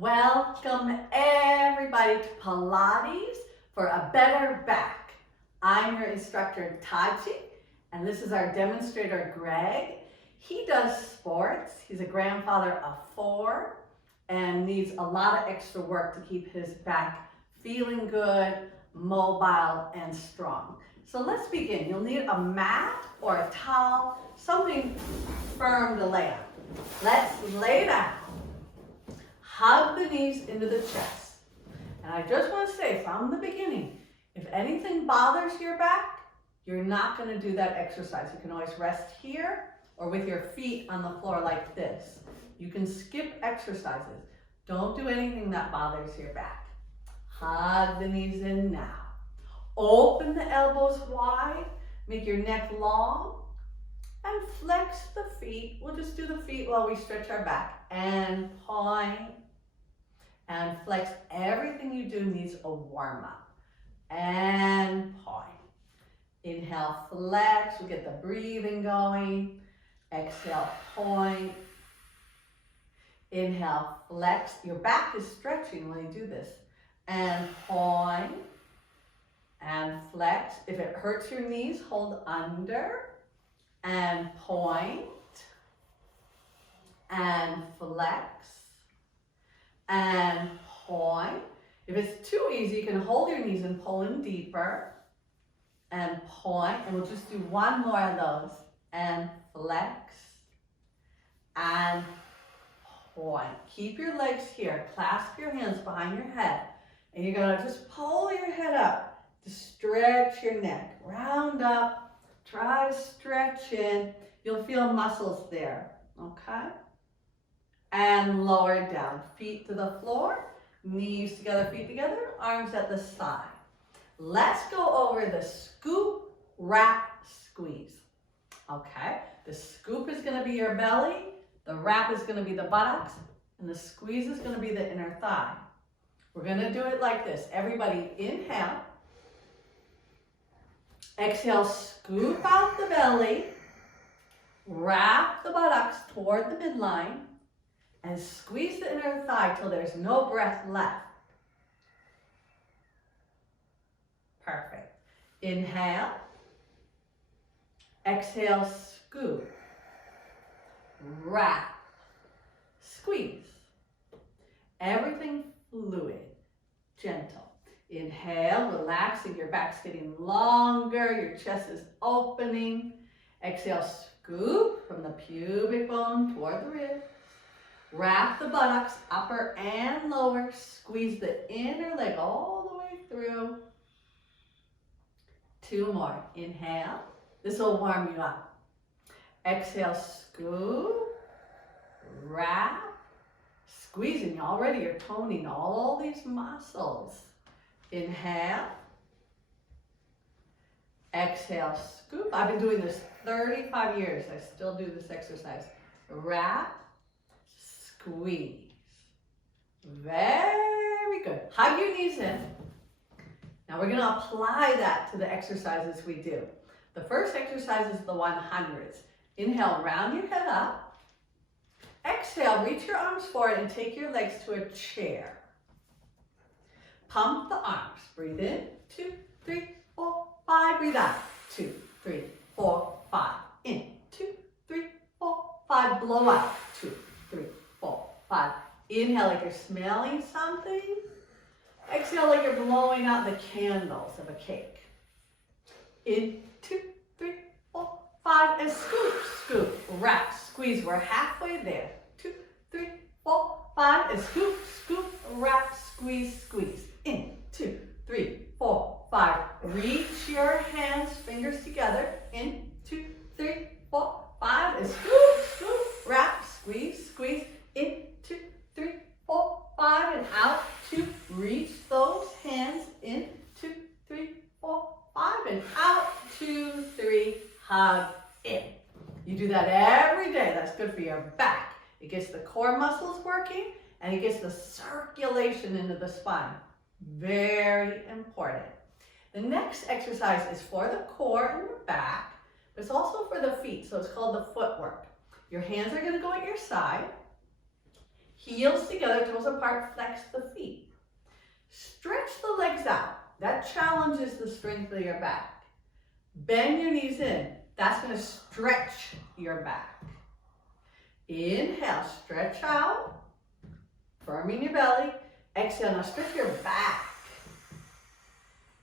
Welcome everybody to Pilates for a better back. I'm your instructor Tahji, and this is our demonstrator Gregg. He does sports. He's a grandfather of 4 and needs a lot of extra work to keep his back feeling good, mobile, and strong. So let's begin. You'll need a mat or a towel, something firm to lay on. Let's lay down. Hug the knees into the chest. And I just want to say from the beginning, if anything bothers your back, you're not going to do that exercise. You can always rest here or with your feet on the floor like this. You can skip exercises. Don't do anything that bothers your back. Hug the knees in now. Open the elbows wide. Make your neck long. And flex the feet. We'll just do the feet while we stretch our back. And point. And flex. Everything you do needs a warm-up. And point. Inhale, flex. We get the breathing going. Exhale, point. Inhale, flex. Your back is stretching when you do this. And point. And flex. If it hurts your knees, hold under. And point. And flex. And point. If it's too easy, you can hold your knees and pull in deeper. And point. And we'll just do one more of those. And flex. And point. Keep your legs here. Clasp your hands behind your head. And you're going to just pull your head up to stretch your neck. Round up. Try to stretch in. You'll feel muscles there. Okay? And lower down. Feet to the floor. Knees together, feet together. Arms at the side. Let's go over the scoop, wrap, squeeze. Okay? The scoop is going to be your belly. The wrap is going to be the buttocks. And the squeeze is going to be the inner thigh. We're going to do it like this. Everybody inhale. Exhale, scoop out the belly. Wrap the buttocks toward the midline. And squeeze the inner thigh till there's no breath left. Perfect. Inhale. Exhale, scoop. Wrap. Squeeze. Everything fluid, gentle. Inhale, relaxing, your back's getting longer, your chest is opening. Exhale, scoop from the pubic bone toward the ribs. Wrap the buttocks, upper and lower. Squeeze the inner leg all the way through. 2 more. Inhale. This will warm you up. Exhale, scoop. Wrap. Squeezing. Already you're toning all these muscles. Inhale. Exhale, scoop. I've been doing this 35 years. I still do this exercise. Wrap. Squeeze. Very good. Hug your knees in. Now we're going to apply that to the exercises we do. The first exercise is the 100s. Inhale, round your head up. Exhale, reach your arms forward and take your legs to a chair. Pump the arms. Breathe in. 2, 3, 4, 5. Breathe out. 2, 3, 4, 5. In. 2, 3, 4, 5. Blow out. 2, 3, 4, 5. Inhale like you're smelling something. Exhale like you're blowing out the candles of a cake. In. 2, 3, 4, 5. And scoop, scoop, wrap, squeeze. We're halfway there. 2, 3, 4, 5. And scoop, scoop, wrap, squeeze, squeeze. In. 2, 3, 4, 5. Reach your hands, fingers together. In. 2, 3, 4, 5. And scoop, scoop, wrap, squeeze, squeeze. In. 2, 3, 4, 5. And out. 2. Reach those hands. In. 2, 3, 4, 5. And out. 2, 3. Hug in. You do that every day. That's good for your back. It gets the core muscles working and it gets the circulation into the spine. Very important. The next exercise is for the core and the back, but it's also for the feet. So it's called the footwork. Your hands are going to go at your side. Heels together, toes apart, flex the feet. Stretch the legs out. That challenges the strength of your back. Bend your knees in. That's going to stretch your back. Inhale, stretch out, firming your belly. Exhale, now stretch your back.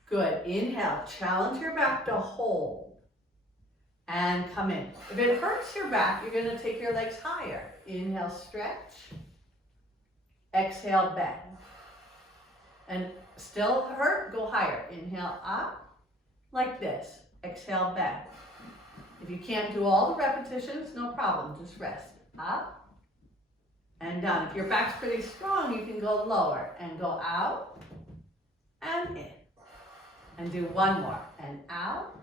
Good. Inhale, challenge your back to hold. And come in. If it hurts your back, you're going to take your legs higher. Inhale, stretch. Exhale, bend. And still hurt, go higher. Inhale, up, like this. Exhale, bend. If you can't do all the repetitions, no problem, just rest. Up and down. If your back's pretty strong, you can go lower and go out and in. And do one more. And out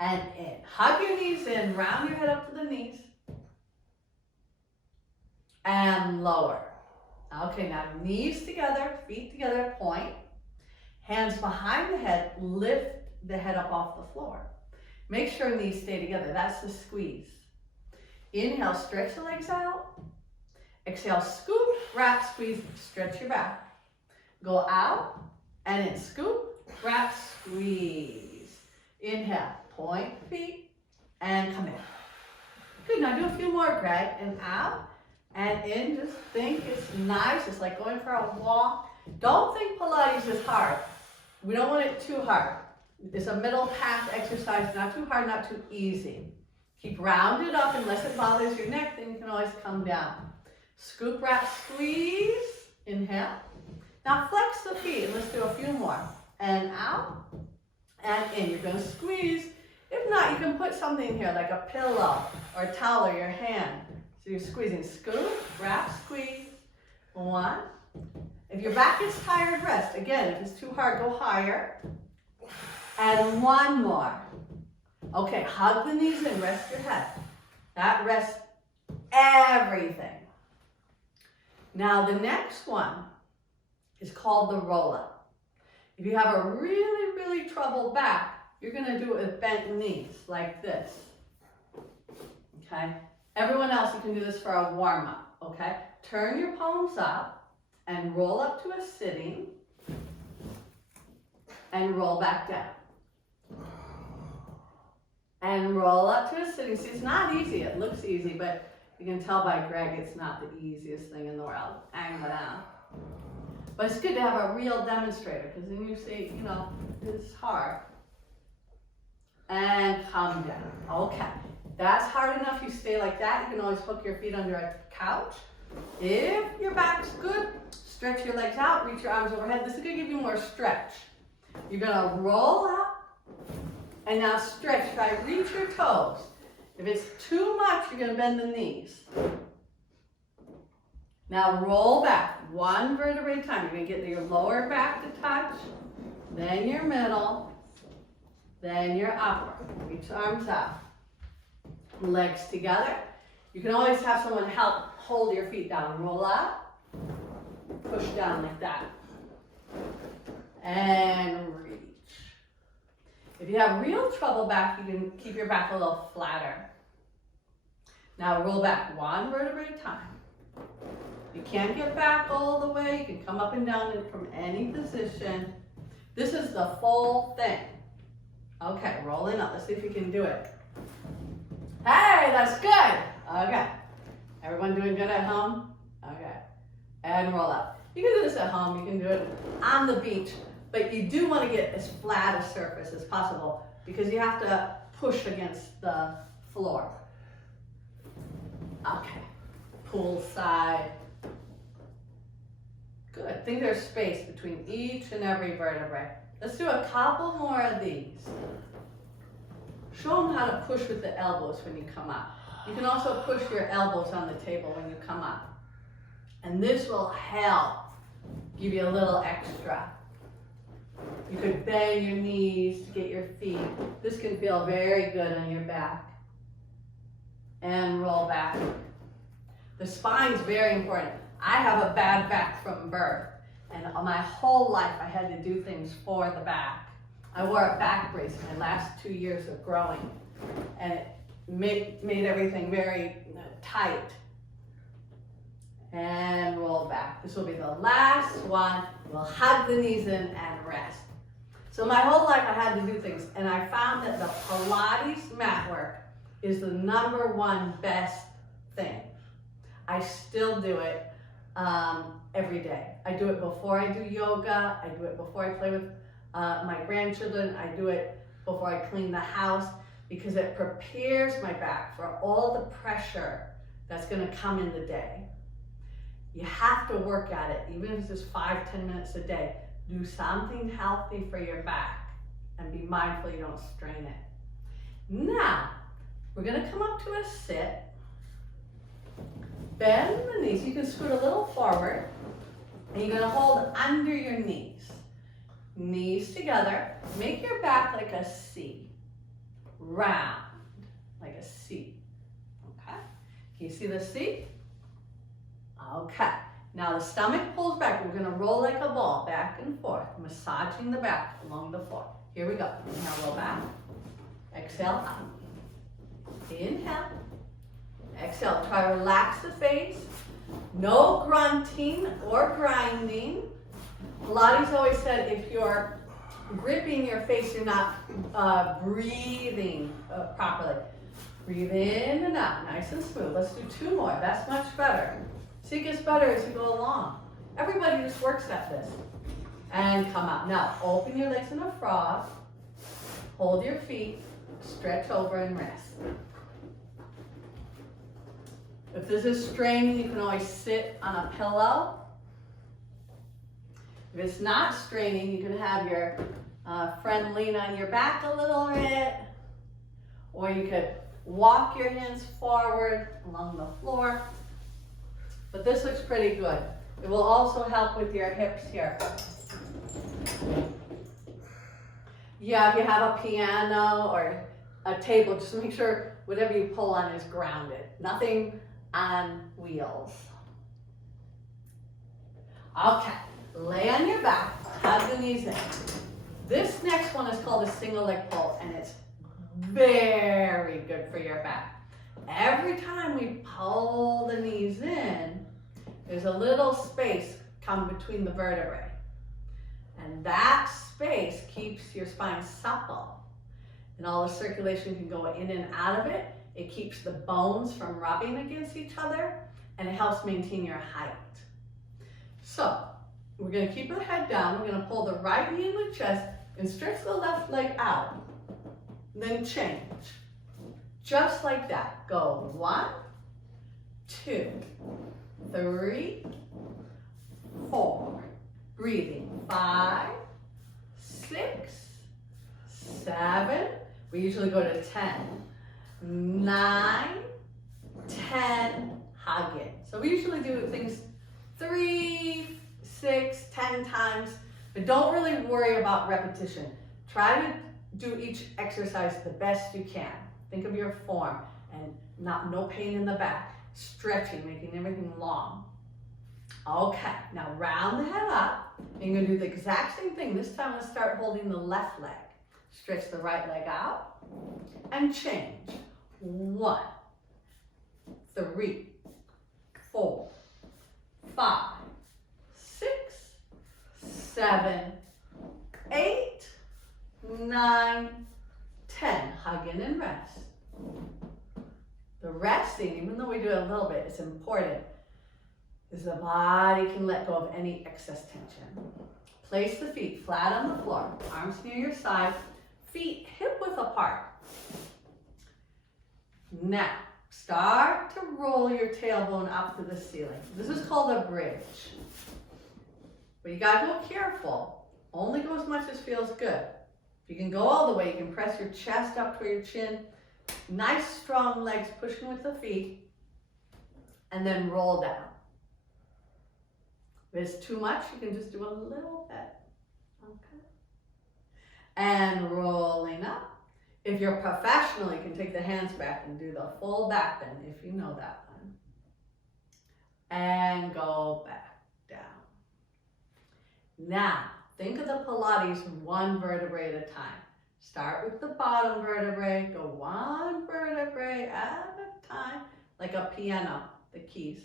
and in. Hug your knees in, round your head up to the knees. And lower. Okay, now knees together, feet together, point. Hands behind the head, lift the head up off the floor. Make sure knees stay together, that's the squeeze. Inhale, stretch the legs out. Exhale, scoop, wrap, squeeze, stretch your back. Go out and in, scoop, wrap, squeeze. Inhale, point feet and come in. Good, now do a few more, Gregg, and out. And in, just think it's nice. It's like going for a walk. Don't think Pilates is hard. We don't want it too hard. It's a middle path exercise, not too hard, not too easy. Keep rounded up unless it bothers your neck, then you can always come down. Scoop, wrap, squeeze. Inhale. Now flex the feet, and let's do a few more. And out and in. You're going to squeeze. If not, you can put something here like a pillow or a towel or your hand. So you're squeezing, scoop, wrap, squeeze. One. If your back is tired, rest. Again, if it's too hard, go higher. And one more. Okay, hug the knees in, rest your head. That rests everything. Now the next one is called the roll-up. If you have a really, really troubled back, you're going to do it with bent knees, like this. Okay? Everyone else, you can do this for a warm-up, okay? Turn your palms up and roll up to a sitting and roll back down. And roll up to a sitting. See, it's not easy. It looks easy, but you can tell by Gregg it's not the easiest thing in the world. Angle down. But it's good to have a real demonstrator, because then you see, you know, it's hard. And come down. Okay. That's hard enough. You stay like that. You can always hook your feet under a couch. If your back's good, stretch your legs out, reach your arms overhead. This is going to give you more stretch. You're going to roll up and now stretch. Try to reach your toes. If it's too much, you're going to bend the knees. Now roll back, one vertebrae at a time. You're going to get your lower back to touch, then your middle, then your upper. Reach arms out. Legs together. You can always have someone help hold your feet down. Roll up, push down like that. And reach. If you have real trouble back, you can keep your back a little flatter. Now roll back one vertebrae at a time. You can't get back all the way. You can come up and down from any position. This is the full thing. Okay, rolling up. Let's see if you can do it. Hey, that's good. Okay. Everyone doing good at home? Okay. And roll up. You can do this at home. You can do it on the beach. But you do want to get as flat a surface as possible because you have to push against the floor. Okay. Poolside. Good. I think there's space between each and every vertebrae. Let's do a couple more of these. Show them how to push with the elbows when you come up. You can also push your elbows on the table when you come up. And this will help give you a little extra. You could bend your knees to get your feet. This can feel very good on your back. And roll back. The spine's very important. I have a bad back from birth. And my whole life I had to do things for the back. I wore a back brace my last 2 years of growing. And it made everything very tight. and roll back. This will be the last one. We'll hug the knees in and rest. So my whole life I had to do things, and I found that the Pilates mat work is the #1 best thing. I still do it every day. I do it before I do yoga. I do it before I play with my grandchildren. I do it before I clean the house because it prepares my back for all the pressure that's going to come in the day. You have to work at it, even if it's just 5-10 minutes a day. Do something healthy for your back and be mindful you don't strain it. Now, we're going to come up to a sit. Bend the knees. You can scoot a little forward. And you're going to hold under your knees. Knees together. Make your back like a C. Round, like a C. Okay? Can you see the C? Okay. Now the stomach pulls back. We're going to roll like a ball, back and forth, massaging the back along the floor. Here we go. Inhale, roll back. Exhale, up. Inhale. Exhale. Try to relax the face. No grunting or grinding. Pilates always said if you're gripping your face, you're not breathing properly. Breathe in and out, nice and smooth. Let's do 2 more. That's much better. See, it gets better as you go along. Everybody just works at this. And come out. Now, open your legs in a frog. Hold your feet. Stretch over and rest. If this is straining, you can always sit on a pillow. If it's not straining, you can have your friend lean on your back a little bit. Or you could walk your hands forward along the floor. But this looks pretty good. It will also help with your hips here. Yeah, if you have a piano or a table, just make sure whatever you pull on is grounded. Nothing on wheels. Okay, lay on your back, hug the knees in. This next one is called a single leg pull, and it's very good for your back. Every time we pull the knees in, there's a little space come between the vertebrae. And that space keeps your spine supple. And all the circulation can go in and out of it. It keeps the bones from rubbing against each other, and it helps maintain your height. So, we're going to keep the head down. We're going to pull the right knee in the chest and stretch the left leg out. Then change. Just like that. Go 1, 2, 3, 4. Breathing. 5, 6, 7. We usually go to 10. 9, 10, hug it. So we usually do things 3, 6, 10 times, but don't really worry about repetition. Try to do each exercise the best you can. Think of your form and no pain in the back. Stretching, making everything long. Okay, now round the head up. And you're gonna do the exact same thing. This time let's start holding the left leg. Stretch the right leg out and change. 1, 3, 4, 5, 6, 7, 8, 9, 10. Hug in and rest. The resting, even though we do it a little bit, it's important, is the body can let go of any excess tension. Place the feet flat on the floor, arms near your side, feet hip width apart. Now, start to roll your tailbone up to the ceiling. This is called a bridge. But you gotta go careful. Only go as much as feels good. If you can go all the way, you can press your chest up to your chin. Nice strong legs pushing with the feet. And then roll down. If it's too much, you can just do a little bit. Okay. And rolling up. If you're professional, you can take the hands back and do the full back bend, if you know that one. And go back down. Now, think of the Pilates 1 vertebrae at a time. Start with the bottom vertebrae, go 1 vertebrae at a time, like a piano, the keys.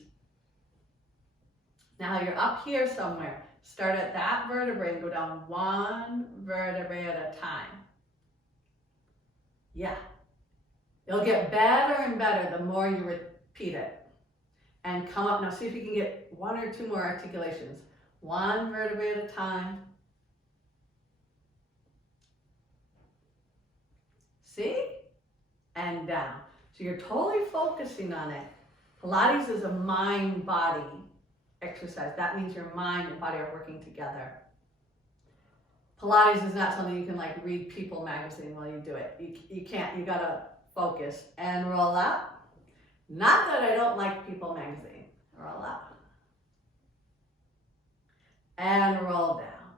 Now you're up here somewhere. Start at that vertebrae and go down one vertebrae at a time. Yeah. It'll get better and better the more you repeat it. And come up now. See if you can get one or two more articulations. One vertebrae at a time. See? And down. So you're totally focusing on it. Pilates is a mind-body exercise. That means your mind and body are working together. Pilates is not something you can like read People magazine while you do it. You can't. You gotta focus and roll up. Not that I don't like People magazine. Roll up. And roll down.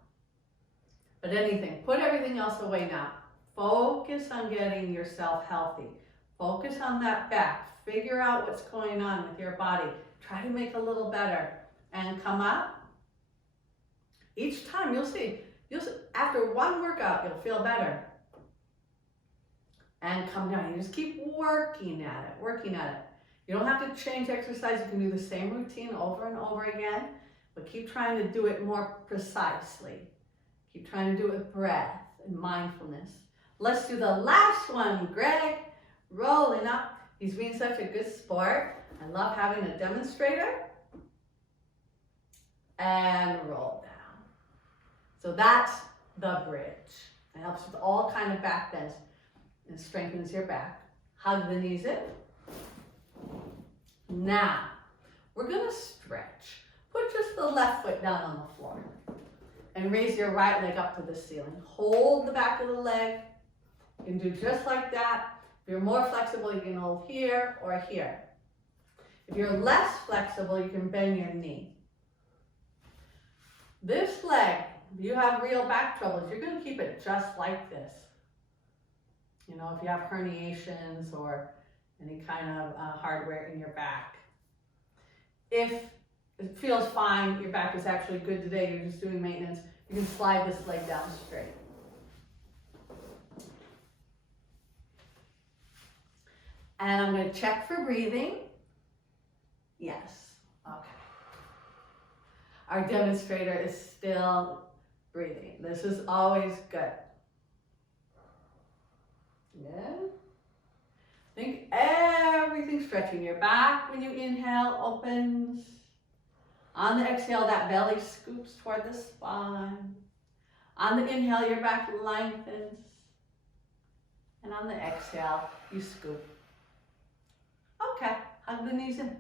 But anything, put everything else away now. Focus on getting yourself healthy. Focus on that back. Figure out what's going on with your body. Try to make it a little better. And come up. Each time you'll see, after one workout, you'll feel better. And come down. You just keep working at it. You don't have to change exercise. You can do the same routine over and over again, but keep trying to do it more precisely. Keep trying to do it with breath and mindfulness. Let's do the last one. Gregg, rolling up. He's being such a good sport. I love having a demonstrator. And roll down. So that's the bridge. It helps with all kind of back bends and strengthens your back. Hug the knees in. Now, we're gonna stretch. Put just the left foot down on the floor and raise your right leg up to the ceiling. Hold the back of the leg. You can do just like that. If you're more flexible, you can hold here or here. If you're less flexible, you can bend your knee. This leg, if you have real back troubles, you're gonna keep it just like this. You know, if you have herniations or any kind of hardware in your back. If it feels fine, your back is actually good today, you're just doing maintenance, you can slide this leg down straight. And I'm going to check for breathing. Yes. Okay. Our demonstrator is still breathing. This is always good. Good. Think everything stretching. Your back when you inhale opens. On the exhale, that belly scoops toward the spine. On the inhale, your back lengthens. And on the exhale, you scoop. Okay, hug the knees in.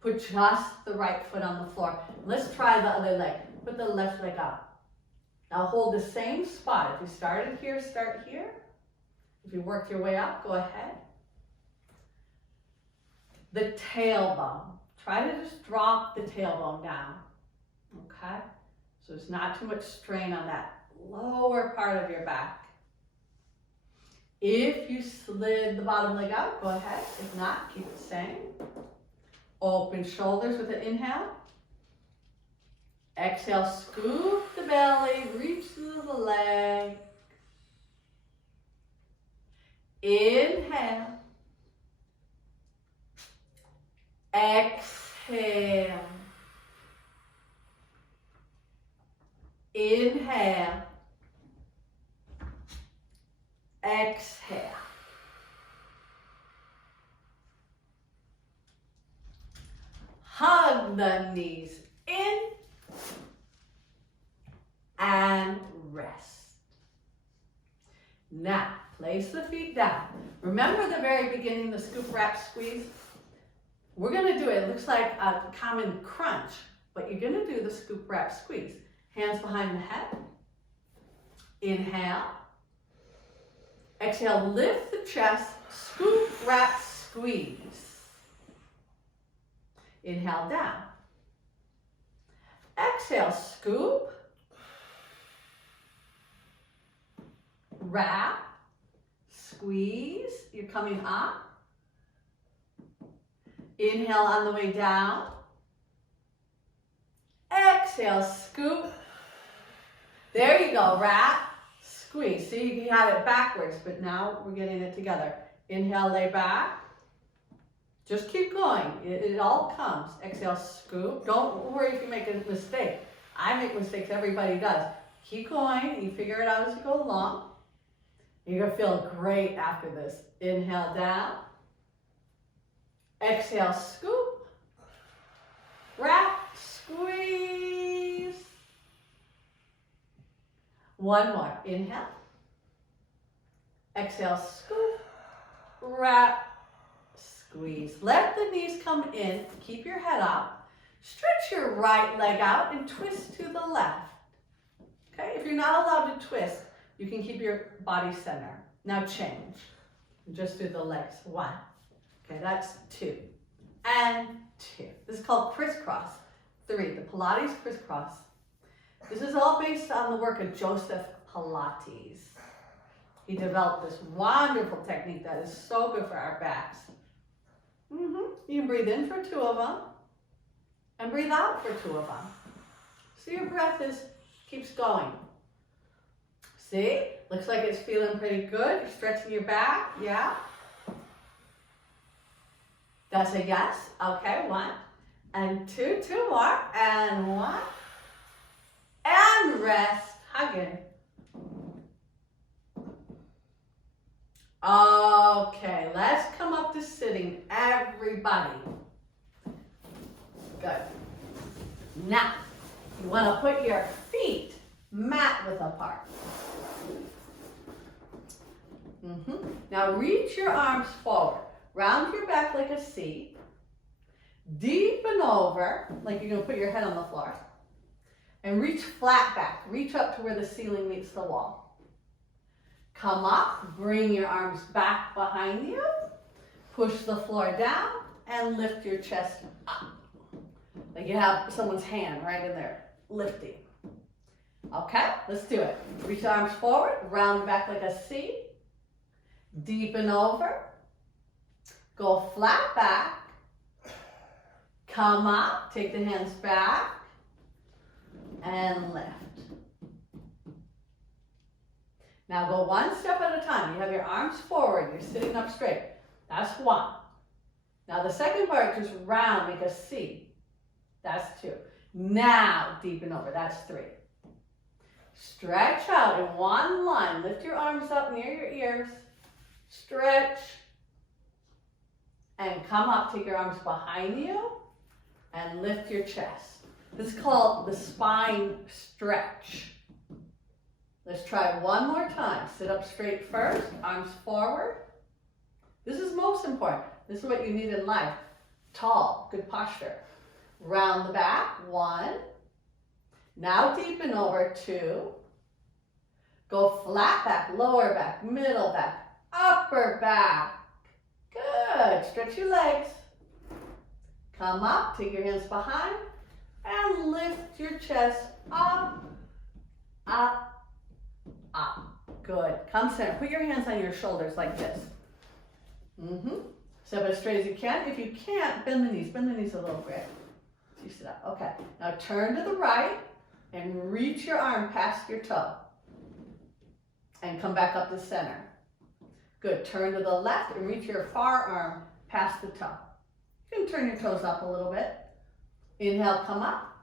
Put just the right foot on the floor. Let's try the other leg. Put the left leg up. Now hold the same spot. If you started here, start here. If you worked your way up, go ahead. The tailbone. Try to just drop the tailbone down. Okay? So there's not too much strain on that lower part of your back. If you slid the bottom leg out, go ahead. If not, keep it same. Open shoulders with an inhale. Exhale, scoop the belly, reach through the leg. Inhale. Exhale. Inhale. Exhale. Hug the knees in and rest. Now, place the feet down. Remember the very beginning, the scoop, wrap, squeeze? We're going to do it. It looks like a common crunch, but you're going to do the scoop, wrap, squeeze. Hands behind the head. Inhale. Exhale, lift the chest, scoop, wrap, squeeze. Inhale, down. Exhale, scoop. Wrap, squeeze. You're coming up. Inhale on the way down. Exhale, scoop. There you go, wrap, squeeze. See, you had it backwards, but now we're getting it together. Inhale, lay back. Just keep going. It all comes. Exhale, scoop. Don't worry if you make a mistake. I make mistakes. Everybody does. Keep going. You figure it out as you go along. You're going to feel great after this. Inhale down. Exhale, scoop. Wrap, squeeze. One more. Inhale. Exhale, scoop. Wrap, squeeze. Let the knees come in. Keep your head up. Stretch your right leg out and twist to the left. Okay? If you're not allowed to twist, you can keep your body center. Now change. Just do the legs. 1. Okay, that's 2. And 2. This is called crisscross. 3. The Pilates crisscross. This is all based on the work of Joseph Pilates. He developed this wonderful technique that is so good for our backs. You can breathe in for 2 of them and breathe out for 2 of them. So your breath keeps going. See? Looks like it's feeling pretty good. You're stretching your back. Yeah? That's a yes. Okay, 1 and 2. 2 more. And 1. And rest. Hugging. Okay, let's come up to sitting, everybody. Good. Now, you want to put your feet mat width apart. Now reach your arms forward. Round your back like a C. Deepen over, like you're going to put your head on the floor. And reach flat back. Reach up to where the ceiling meets the wall. Come up, bring your arms back behind you. Push the floor down and lift your chest up. Like you have someone's hand right in there, lifting. Okay, let's do it. Reach the arms forward, round back like a C. Deepen over. Go flat back. Come up, take the hands back. And lift. Now go 1 step at a time. You have your arms forward. You're sitting up straight. That's 1. Now the second part, just round, make a C. That's 2. Now deepen over. That's 3. Stretch out in one line. Lift your arms up near your ears. Stretch. And come up. Take your arms behind you. And lift your chest. This is called the spine stretch. Let's try one more time. Sit up straight first, arms forward. This is most important. This is what you need in life. Tall, good posture. Round the back, 1. Now deepen over, 2. Go flat back, lower back, middle back, upper back. Good. Stretch your legs. Come up, take your hands behind, and lift your chest up, up, up. Good. Come center. Put your hands on your shoulders like this. Step as straight as you can. If you can't, bend the knees. Bend the knees a little bit. So you sit up. Okay. Now turn to the right and reach your arm past your toe. And come back up to center. Good. Turn to the left and reach your far arm past the toe. You can turn your toes up a little bit. Inhale, come up.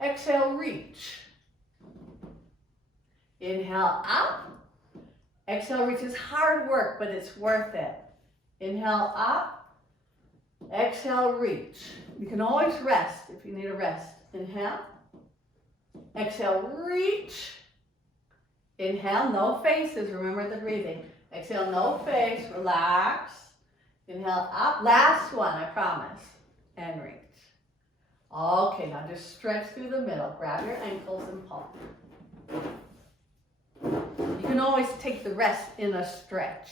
Exhale, reach. Inhale, up. Exhale, reach. It's hard work, but it's worth it. Inhale, up. Exhale, reach. You can always rest if you need a rest. Inhale. Exhale, reach. Inhale, no faces. Remember the breathing. Exhale, no face. Relax. Inhale, up. Last one, I promise. And reach. Okay, now just stretch through the middle. Grab your ankles and pull. You can always take the rest in a stretch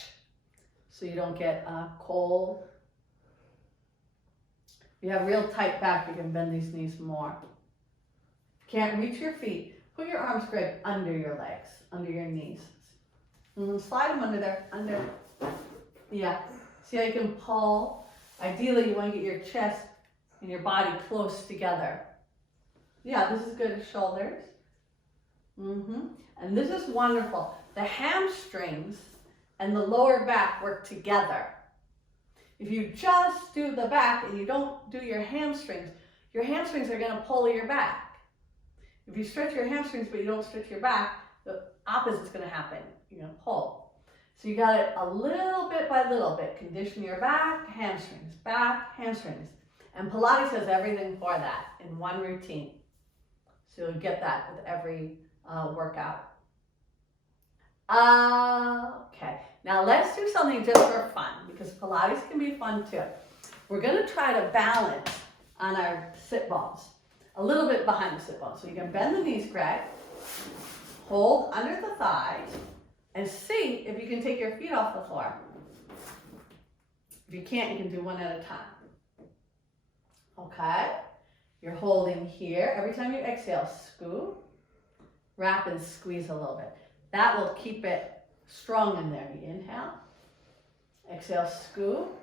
so you don't get cold. If you have real tight back, you can bend these knees more. Can't reach your feet. Put your arms, Gregg, under your legs, under your knees. Slide them under there, under. Yeah. See how you can pull? Ideally, you want to get your chest and your body close together. Yeah, this is good. Shoulders. And this is wonderful. The hamstrings and the lower back work together. If you just do the back and you don't do your hamstrings are going to pull your back. If you stretch your hamstrings but you don't stretch your back, the opposite's going to happen. You're going to pull. So you got it a little bit by little bit. Condition your back, hamstrings, back, hamstrings. And Pilates has everything for that in one routine. So you'll get that with every workout. Okay, now let's do something just for fun, because Pilates can be fun too. We're going to try to balance on our sit bones, a little bit behind the sit bones. So you can bend the knees, Gregg, hold under the thighs, and see if you can take your feet off the floor. If you can't, you can do one at a time. Okay, you're holding here. Every time you exhale, scoop, wrap, and squeeze a little bit. That will keep it strong in there. You inhale, exhale, scoop,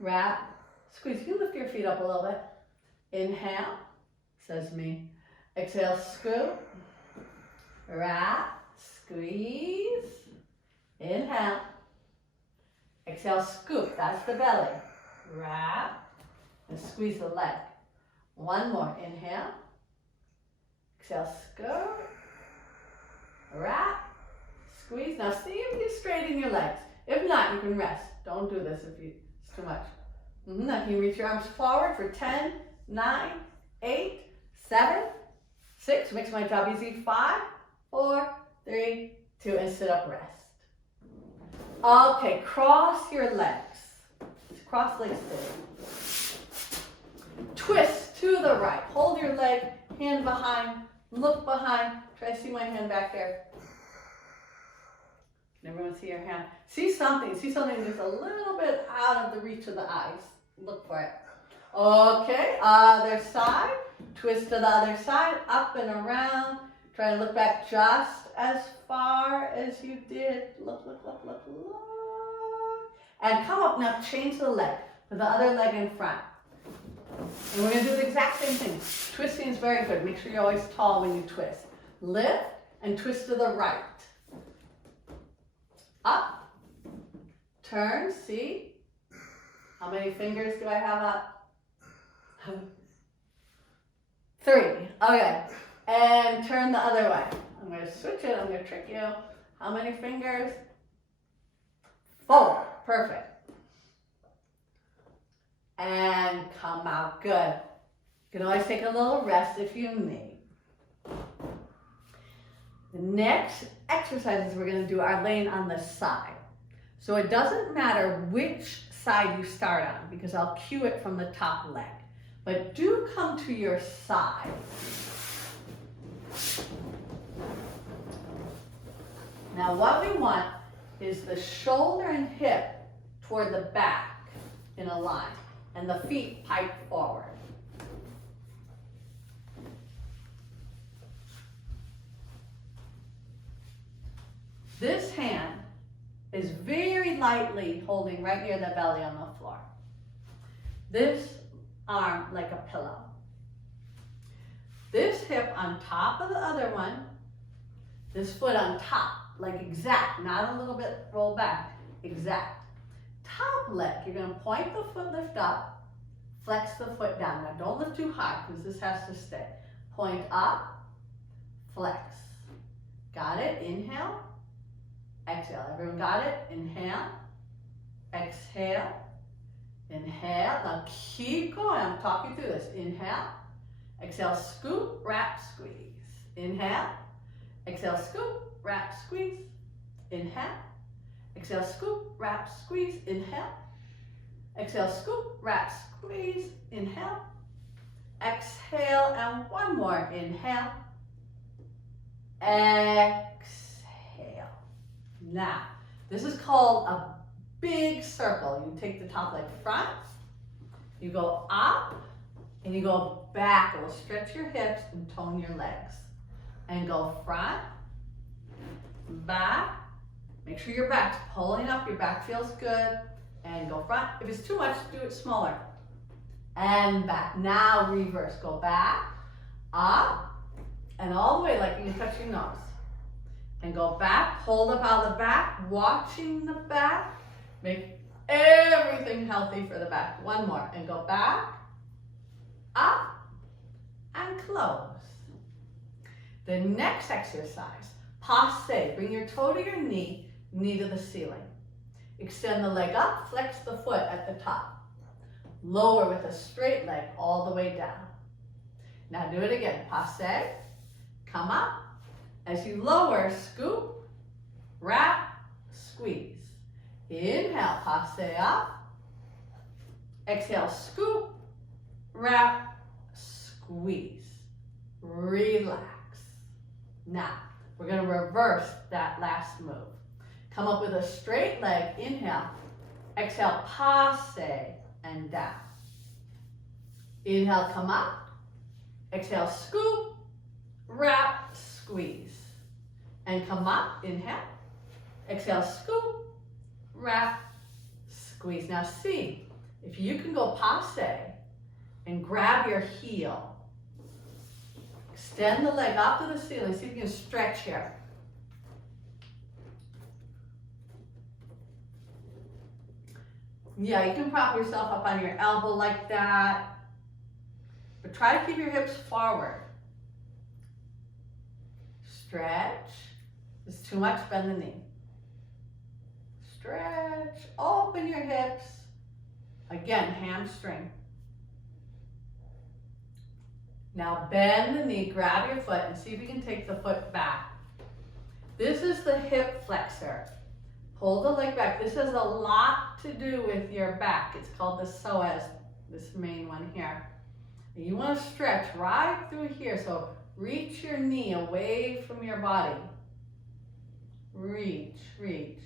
wrap, squeeze. You lift your feet up a little bit. Inhale, says me. Exhale, scoop, wrap, squeeze. Inhale, exhale, scoop. That's the belly. Wrap, and squeeze the leg. One more. Inhale, exhale, scoop, wrap, squeeze. Now see if you straighten your legs. If not, you can rest. Don't do this if it's too much. Now can you reach your arms forward for 10, 9, 8, 7, 6. Makes my job easy. 5, 4, 3, 2, and sit up, rest. Okay, cross your legs. Cross legs today. Twist to the right. Hold your leg, hand behind, look behind. Try to see my hand back there. Can everyone see your hand? See something just a little bit out of the reach of the eyes. Look for it. Okay, other side. Twist to the other side, up and around. Try to look back just as far as you did. Look, look, look, look, look. And come up now, change the leg. Put the other leg in front. And we're going to do the exact same thing. Twisting is very good. Make sure you're always tall when you twist. Lift and twist to the right. Up. Turn, see? How many fingers do I have up? 3. Okay. And turn the other way. I'm going to switch it. I'm going to trick you. How many fingers? 4. Perfect. And come out. Good. You can always take a little rest if you need. The next exercises we're going to do are laying on the side. So it doesn't matter which side you start on, because I'll cue it from the top leg. But do come to your side. Now what we want is the shoulder and hip toward the back in a line, and the feet pipe forward. This hand is very lightly holding right near the belly on the floor. This arm like a pillow. This hip on top of the other one. This foot on top, like exact, not a little bit roll back, exact. Top leg, you're going to point the foot, lift up, flex the foot down. Now don't lift too high because this has to stay. Point up, flex. Got it? Inhale, exhale. Everyone got it? Inhale, exhale, inhale. Now keep going. I'm talking through this. Inhale, exhale, scoop, wrap, squeeze. Inhale, exhale, scoop, wrap, squeeze. Inhale. Exhale, scoop, wrap, squeeze. Inhale. Exhale, scoop, wrap, squeeze. Inhale. Exhale, and one more. Inhale. Exhale. Now, this is called a big circle. You take the top leg front, you go up, and you go back. It will stretch your hips and tone your legs. And go front, back. Make sure your back's pulling up, your back feels good, and go front. If it's too much, do it smaller. And back. Now reverse. Go back, up, and all the way like you can touch your nose. And go back, hold up out of the back, watching the back. Make everything healthy for the back. One more, and go back, up, and close. The next exercise, passe. Bring your toe to your knee, knee to the ceiling. Extend the leg up, flex the foot at the top. Lower with a straight leg all the way down. Now do it again, passe, come up. As you lower, scoop, wrap, squeeze. Inhale, passe up. Exhale, scoop, wrap, squeeze. Relax. Now, we're going to reverse that last move. Come up with a straight leg, inhale. Exhale, passe and down. Inhale, come up. Exhale, scoop, wrap, squeeze. And come up, inhale. Exhale, scoop, wrap, squeeze. Now see, if you can go passe and grab your heel, extend the leg up to the ceiling. See if you can stretch here. Yeah, you can prop yourself up on your elbow like that. But try to keep your hips forward. Stretch. If it's too much, bend the knee. Stretch. Open your hips. Again, hamstring. Now bend the knee, grab your foot, and see if you can take the foot back. This is the hip flexor. Pull the leg back. This has a lot to do with your back. It's called the psoas, this main one here. And you want to stretch right through here. So reach your knee away from your body. Reach, reach.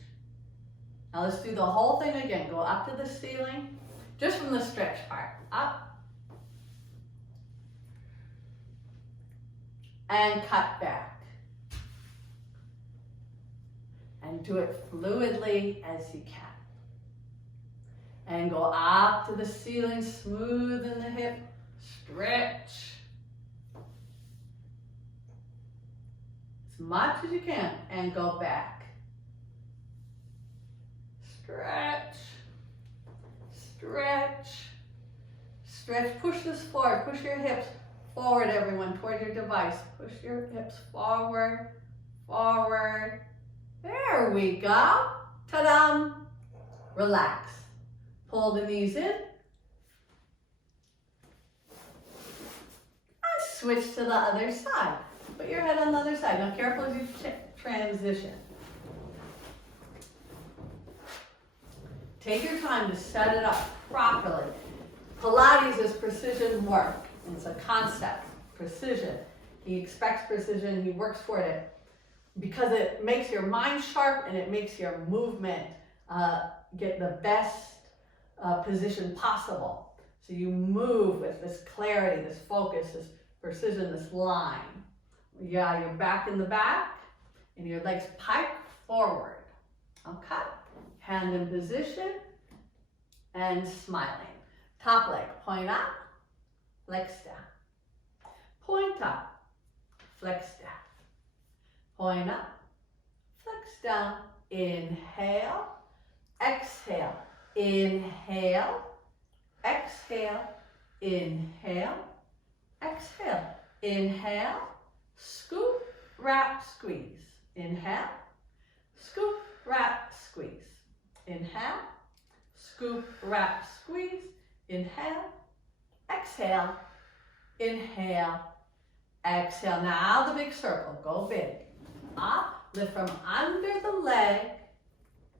Now let's do the whole thing again. Go up to the ceiling, just from the stretch part. Up. And cut back. And do it fluidly as you can. And go up to the ceiling, smoothen the hip, stretch. As much as you can, and go back. Stretch, stretch, stretch. Push this forward, push your hips forward, everyone, toward your device. Push your hips forward, forward. There we go. Ta-da! Relax. Pull the knees in. And switch to the other side. Put your head on the other side. Now careful as you transition. Take your time to set it up properly. Pilates is precision work. It's a concept, precision. He expects precision, he works for it because it makes your mind sharp and it makes your movement get the best position possible. So you move with this clarity, this focus, this precision, this line. Yeah, your back in the back and your legs pike forward. Okay, hand in position and smiling. Top leg, point up, flex down. Point up, flex down. Point up, flex down. Inhale, exhale, inhale, exhale, inhale, exhale, inhale, scoop, wrap, squeeze. Inhale, scoop, wrap, squeeze. Inhale, scoop, wrap, squeeze. Inhale, exhale, inhale, exhale. Now the big circle, go big. Up, lift from under the leg.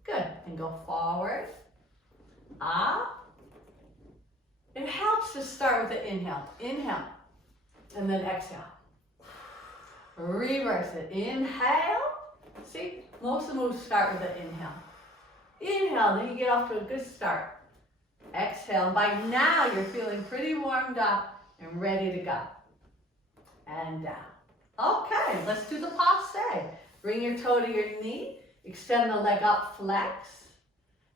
Good, and go forward, up. It helps to start with the inhale. Inhale, and then exhale. Reverse it. Inhale. See, most of the moves start with the inhale. Inhale, then you get off to a good start. Exhale, and by now you're feeling pretty warmed up and ready to go. And down. Okay, let's do the passe. Bring your toe to your knee. Extend the leg up, flex.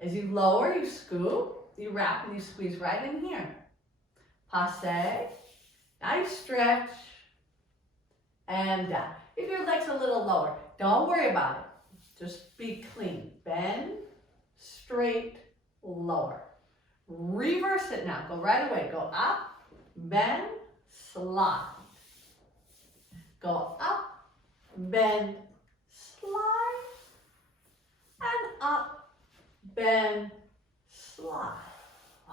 As you lower, you scoop, you wrap, and you squeeze right in here. Passe. Now you stretch. And down. If your leg's a little lower, don't worry about it. Just be clean. Bend, straight, lower. Reverse it now. Go right away. Go up, bend, slide. Go up, bend, slide, and up, bend, slide.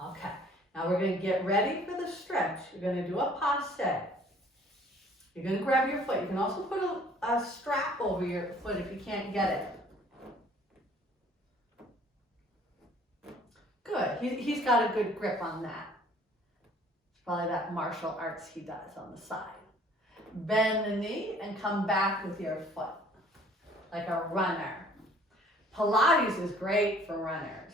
Okay, now we're going to get ready for the stretch. You're going to do a passe. You're going to grab your foot. You can also put a strap over your foot if you can't get it. Good. He's got a good grip on that. It's probably that martial arts he does on the side. Bend the knee and come back with your foot like a runner. Pilates is great for runners.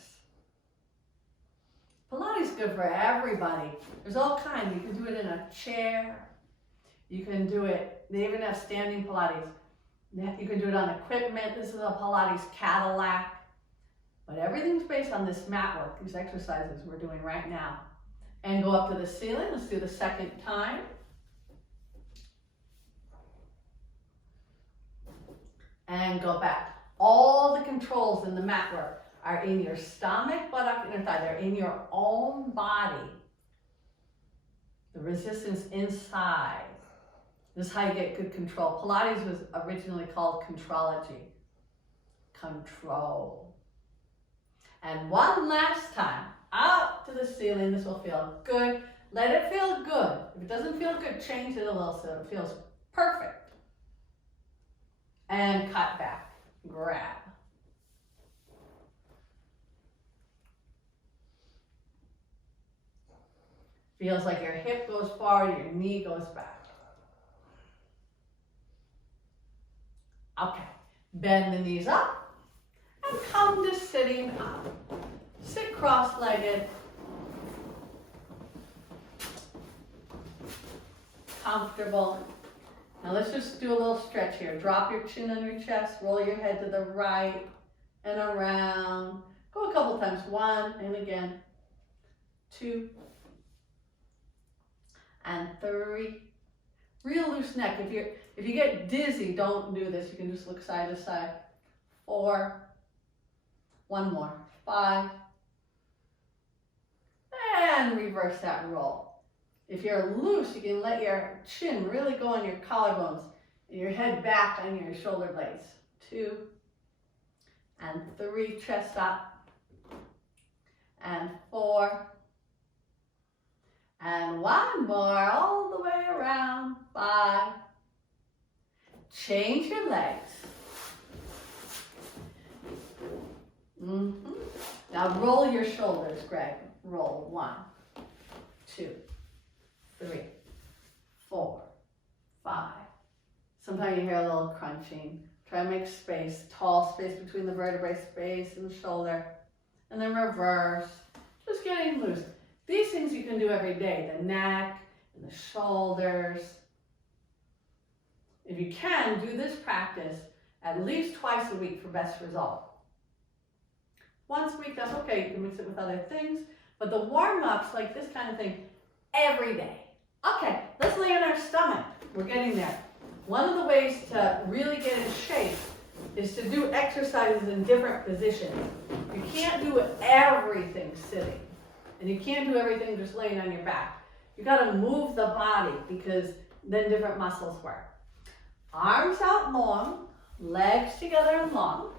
Pilates is good for everybody. There's all kinds. You can do it in a chair. You can do it, they even have standing Pilates. You can do it on equipment. This is a Pilates Cadillac. But everything's based on this mat work, these exercises we're doing right now. And go up to the ceiling. Let's do the second time. And go back. All the controls in the mat work are in your stomach, buttock, and your thigh. They're in your own body. The resistance inside. This is how you get good control. Pilates was originally called contrology. Control. And one last time, up to the ceiling. This will feel good. Let it feel good. If it doesn't feel good, change it a little so it feels perfect. And cut back. Grab. Feels like your hip goes forward, your knee goes back. Okay, bend the knees up and come to sitting up. Sit cross-legged. Comfortable. Now let's just do a little stretch here. Drop your chin on your chest, roll your head to the right and around. Go a couple times, 1 and again, 2 and 3. Real loose neck. If you get dizzy, don't do this. You can just look side to side. 4. 1 more. 5. And reverse that roll. If you're loose, you can let your chin really go on your collarbones and your head back on your shoulder blades. 2 and 3. Chest up. And 4. And 1 more all the way around. 5. Change your legs. Now roll your shoulders, Gregg. Roll. 1, 2, 3, 4, 5. Sometimes you hear a little crunching. Try to make space, tall space between the vertebrae, space and the shoulder. And then reverse. Just getting loose. These things you can do every day, the neck and the shoulders. If you can, do this practice at least twice a week for best result. Once a week, that's okay. You can mix it with other things. But the warm-ups, like this kind of thing, every day. Okay, let's lay on our stomach. We're getting there. One of the ways to really get in shape is to do exercises in different positions. You can't do everything sitting. And you can't do everything just laying on your back. You got to move the body because then different muscles work. Arms out long, legs together and long.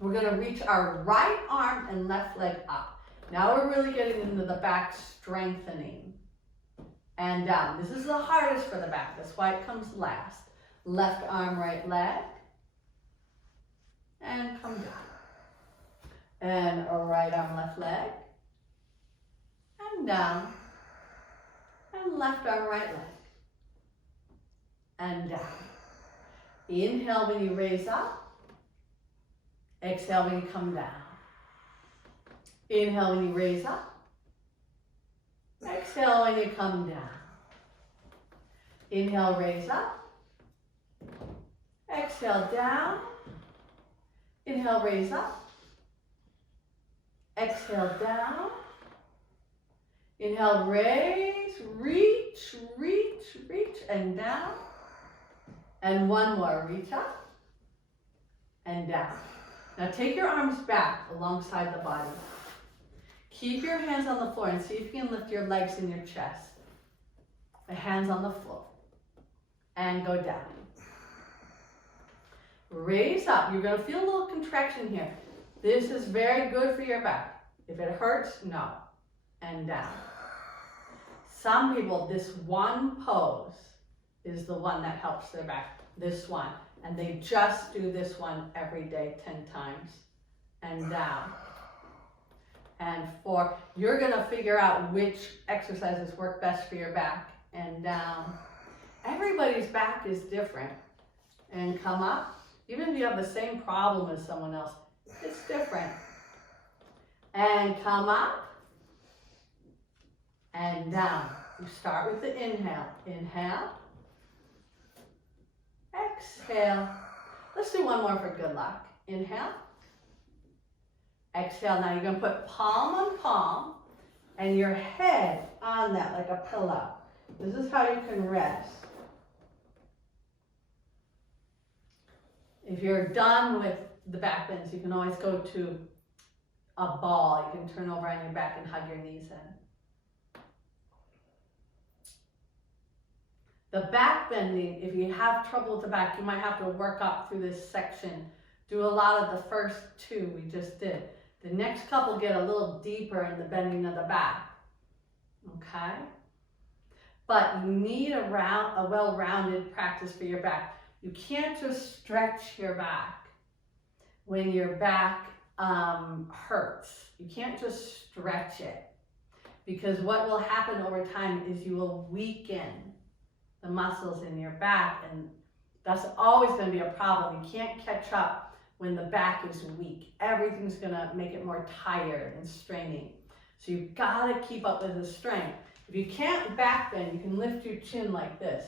We're going to reach our right arm and left leg up. Now we're really getting into the back strengthening. And down. This is the hardest for the back. That's why it comes last. Left arm, right leg. And come down. And a right arm, left leg. And down. And left arm, right leg. And down. Inhale when you raise up. Exhale when you come down. Inhale when you raise up. Exhale when you come down. Inhale, raise up. Exhale, down. Inhale, raise up. Exhale, down. Inhale, raise, reach, reach, reach, and down. And one more, reach up and down. Now take your arms back alongside the body. Keep your hands on the floor and see if you can lift your legs in your chest. The hands on the floor. And go down. Raise up. You're going to feel a little contraction here. This is very good for your back. If it hurts, no. And down. Some people, this one pose is the one that helps their back. This one. And they just do this one every day 10 times. And down. And 4. You're going to figure out which exercises work best for your back. And down. Everybody's back is different. And come up. Even if you have the same problem as someone else, it's different. And come up. And down. You start with the inhale. Inhale. Exhale. Let's do one more for good luck. Inhale. Exhale. Now you're going to put palm on palm and your head on that like a pillow. This is how you can rest. If you're done with the back bends, you can always go to a ball. You can turn over on your back and hug your knees in. The back bending, if you have trouble with the back, you might have to work up through this section. Do a lot of the first 2 we just did. The next couple get a little deeper in the bending of the back. Okay? But you need a well-rounded practice for your back. You can't just stretch your back when your back hurts. You can't just stretch it, because what will happen over time is you will weaken the muscles in your back, and that's always going to be a problem. You can't catch up when the back is weak. Everything's going to make it more tired and straining. So you've got to keep up with the strength. If you can't back bend, you can lift your chin like this.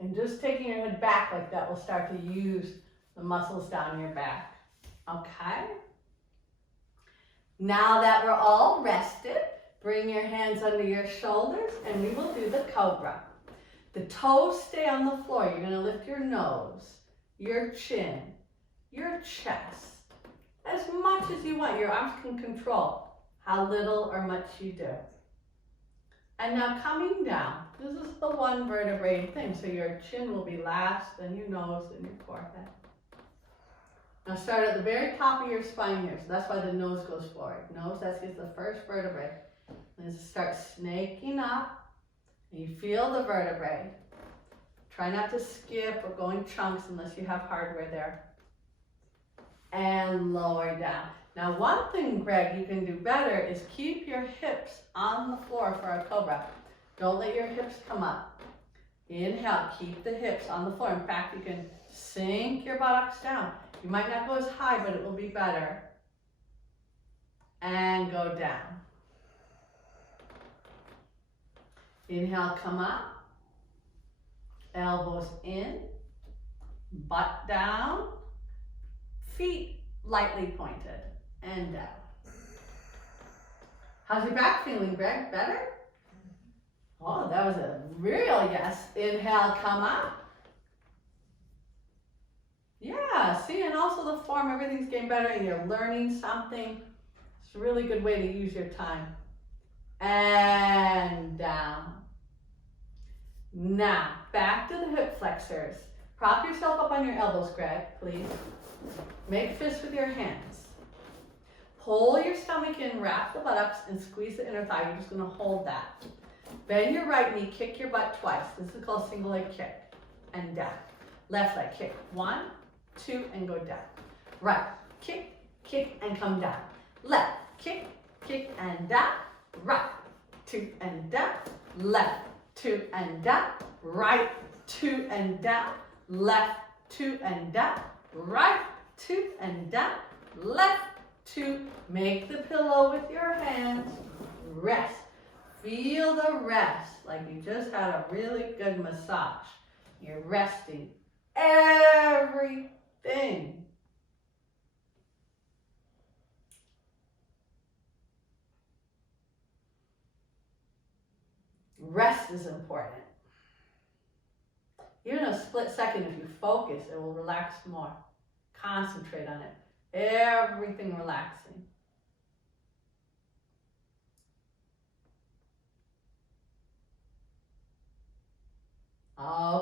And just taking your head back like that will start to use the muscles down your back. Okay? Now that we're all rested, bring your hands under your shoulders and we will do the Cobra. The toes stay on the floor. You're going to lift your nose, your chin, your chest. As much as you want. Your arms can control how little or much you do. And now coming down, this is the one vertebrae thing. So your chin will be last, then your nose, and your forehead. Now start at the very top of your spine here. So that's why the nose goes forward. Nose, that's the first vertebrae. Then start snaking up. And you feel the vertebrae. Try not to skip or go in chunks unless you have hardware there. And lower down. Now one thing, Gregg, you can do better is keep your hips on the floor for a Cobra. Don't let your hips come up. Inhale, keep the hips on the floor. In fact, you can sink your buttocks down. You might not go as high, but it will be better. And go down. Inhale, come up. Elbows in. Butt down. Feet lightly pointed. And down. How's your back feeling, Gregg? Better? Oh, that was a real yes. Inhale, come up. Yeah, see, and also the form, everything's getting better and you're learning something. It's a really good way to use your time. And down. Now, back to the hip flexors. Prop yourself up on your elbows, Gregg, please. Make fists with your hands. Pull your stomach in, wrap the buttocks, and squeeze the inner thigh. You're just going to hold that. Bend your right knee, kick your butt twice. This is called single leg kick. And down. Left leg kick. 1, 2, and go down. Right. Kick, kick, and come down. Left. Kick, kick, and down. Right. 2 and down. Left. 2 and down. Right. 2 and down. Left. 2 and down. Right. 2 and down. Left. 2. Make the pillow with your hands. Rest. Feel the rest like you just had a really good massage. You're resting everything. Rest is important. Even a split second, if you focus, it will relax more. Concentrate on it. Everything relaxing.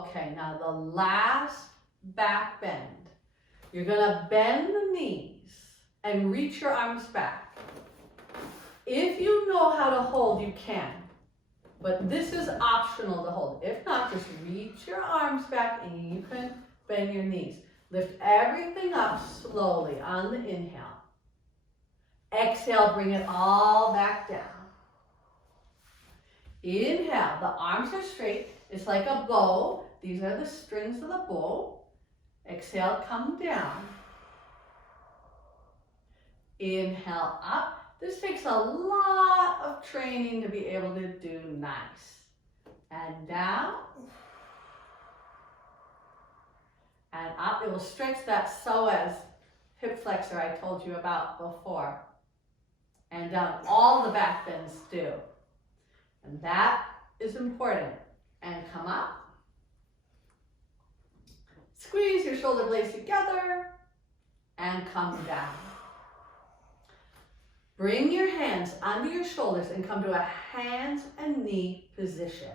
Okay, now the last back bend. You're gonna bend the knees and reach your arms back. If you know how to hold, you can. But this is optional to hold. If not, just reach your arms back and you can bend your knees. Lift everything up slowly on the inhale. Exhale, bring it all back down. Inhale, the arms are straight. It's like a bow. These are the strings of the bow. Exhale, come down. Inhale up. This takes a lot of training to be able to do nice. And down. And up. It will stretch that psoas hip flexor I told you about before. And down. All the back bends do. And that is important. And come up. Squeeze your shoulder blades together. And come down. Bring your hands under your shoulders and come to a hands and knee position.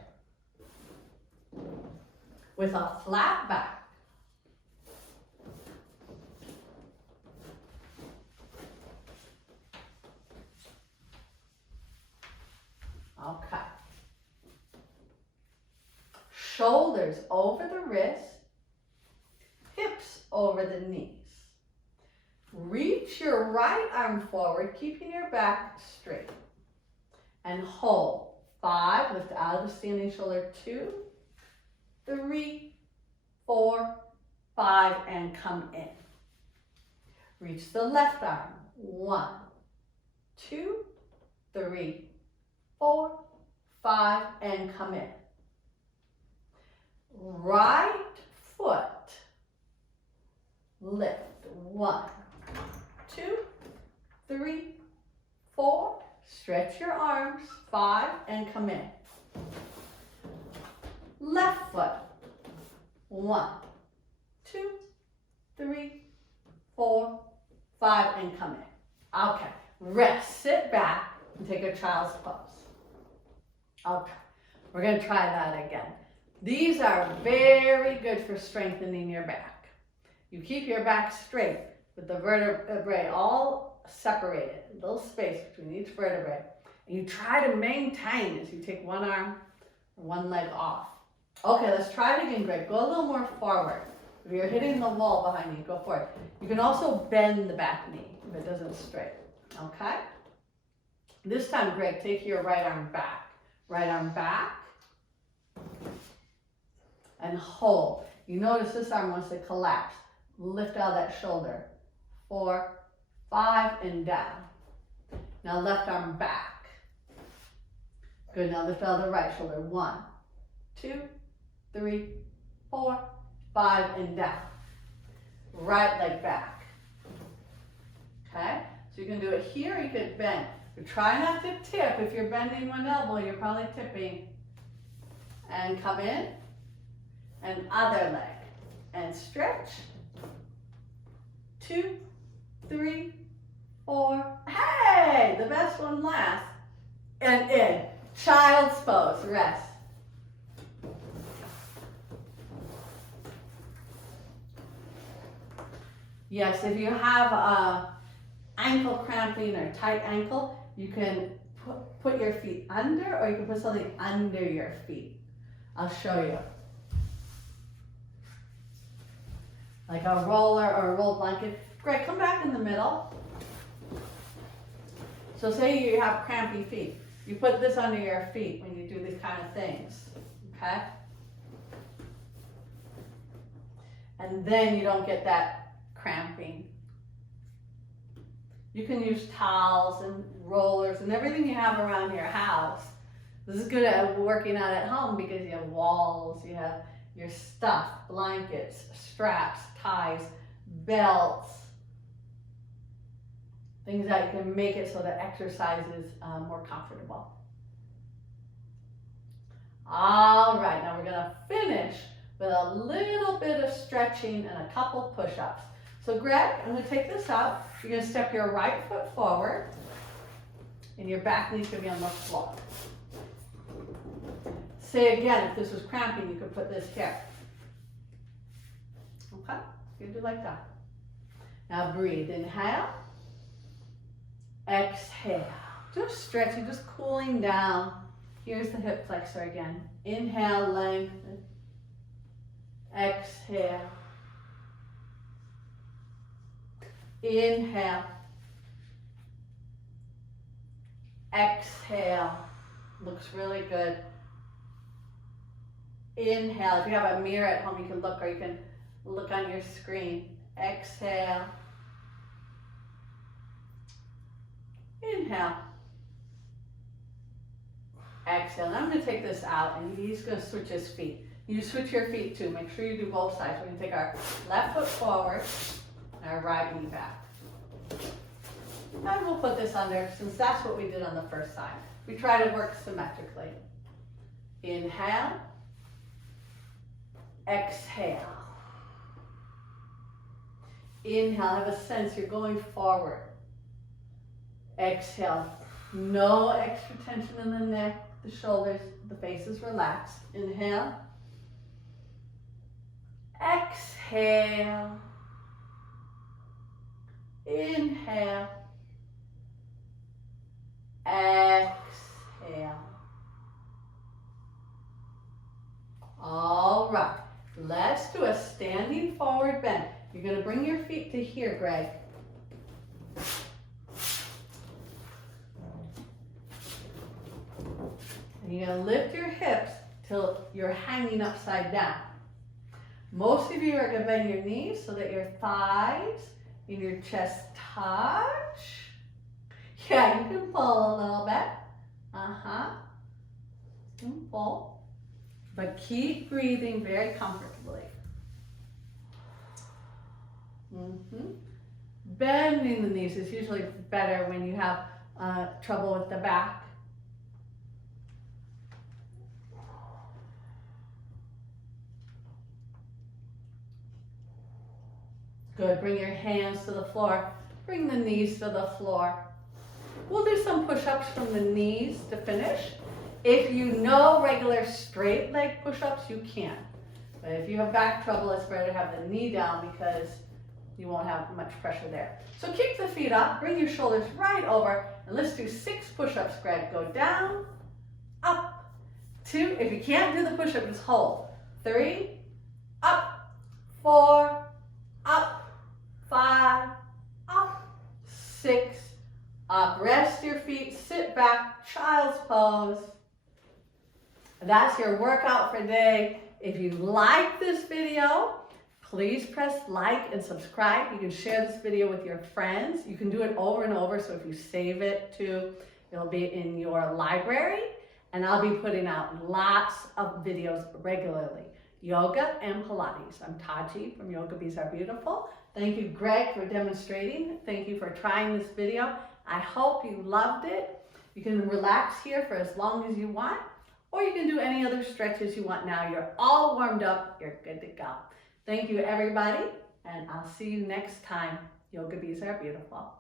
With a flat back. Okay. Shoulders over the wrist, hips over the knees. Reach your right arm forward, keeping your back straight. And hold. 5, lift out of the standing shoulder. 2, 3, 4, 5, and come in. Reach the left arm. 1, 2, 3, 4, 5, and come in. Right foot, lift. 1, 2, 3, 4. Stretch your arms. 5, and come in. Left foot. 1, 2, 3, 4, 5, and come in. Okay. Rest. Sit back and take a child's pose. Okay. We're going to try that again. These are very good for strengthening your back. You keep your back straight with the vertebrae all separated, a little space between each vertebrae. And you try to maintain as you take one arm or one leg off. Okay, let's try it again, Gregg. Go a little more forward. If you're hitting the wall behind you, go forward. You can also bend the back knee if it doesn't straight. Okay? This time, Gregg, take your right arm back. Right arm back. And hold. You notice this arm wants to collapse. Lift out that shoulder. 4, 5, and down. Now left arm back. Good. Now lift out the right shoulder. 1, 2, 3, 4, 5, and down. Right leg back. Okay? So you can do it here, you could bend. But try not to tip. If you're bending one elbow, you're probably tipping. And come in. And other leg. And stretch. 2, 3, 4. Hey! The best one last. And in. Child's pose. Rest. Yes, if you have ankle cramping or tight ankle, you can put your feet under, or you can put something under your feet. I'll show you. Like a roller or a roll blanket. Gregg, come back in the middle. So say you have crampy feet. You put this under your feet when you do these kind of things, okay? And then you don't get that cramping. You can use towels and rollers and everything you have around your house. This is good at working out at home because you have walls, you have your stuff, blankets, straps, ties, belts, things that you can make it so that exercise is more comfortable. All right, now we're gonna finish with a little bit of stretching and a couple push-ups. So Gregg, I'm gonna take this out. You're gonna step your right foot forward and your back knee's gonna be on the floor. Say again, if this was cramping, you could put this here. Okay, you do like that. Now breathe, inhale, exhale. Just stretching, just cooling down. Here's the hip flexor again. Inhale, lengthen. Exhale. Inhale. Exhale. Looks really good. Inhale. If you have a mirror at home, you can look, or you can look on your screen. Exhale. Inhale. Exhale. Now I'm going to take this out, and he's going to switch his feet. You switch your feet too. Make sure you do both sides. We're going to take our left foot forward and our right knee back. And we'll put this under, since that's what we did on the first side. We try to work symmetrically. Inhale. Exhale. Inhale. Have a sense you're going forward. Exhale. No extra tension in the neck, the shoulders, the face is relaxed. Inhale. Exhale. Inhale. Exhale. All right. Let's do a standing forward bend. You're going to bring your feet to here, Gregg. And you're going to lift your hips till you're hanging upside down. Most of you are going to bend your knees so that your thighs and your chest touch. Yeah, you can pull a little bit. You can pull. But keep breathing very comfortably. Bending the knees is usually better when you have trouble with the back. Good, bring your hands to the floor. Bring the knees to the floor. We'll do some push-ups from the knees to finish. If you know regular straight leg push-ups, you can. But if you have back trouble, it's better to have the knee down because you won't have much pressure there. So keep the feet up, bring your shoulders right over, and let's do 6 push-ups, Gregg. Go down, up, 2. If you can't do the push-up, just hold. 3, up, 4, up, 5, up, 6, up. Rest your feet, sit back, child's pose. That's your workout for today. If you like this video, please press like and subscribe. You can share this video with your friends. You can do it over and over, so if you save it too, it'll be in your library. And I'll be putting out lots of videos regularly. Yoga and Pilates. I'm Tahji from Yoga Bees Are Beautiful. Thank you, Gregg, for demonstrating. Thank you for trying this video. I hope you loved it. You can relax here for as long as you want, or you can do any other stretches you want now. You're all warmed up. You're good to go. Thank you, everybody, and I'll see you next time. Yoga Bees Are Beautiful.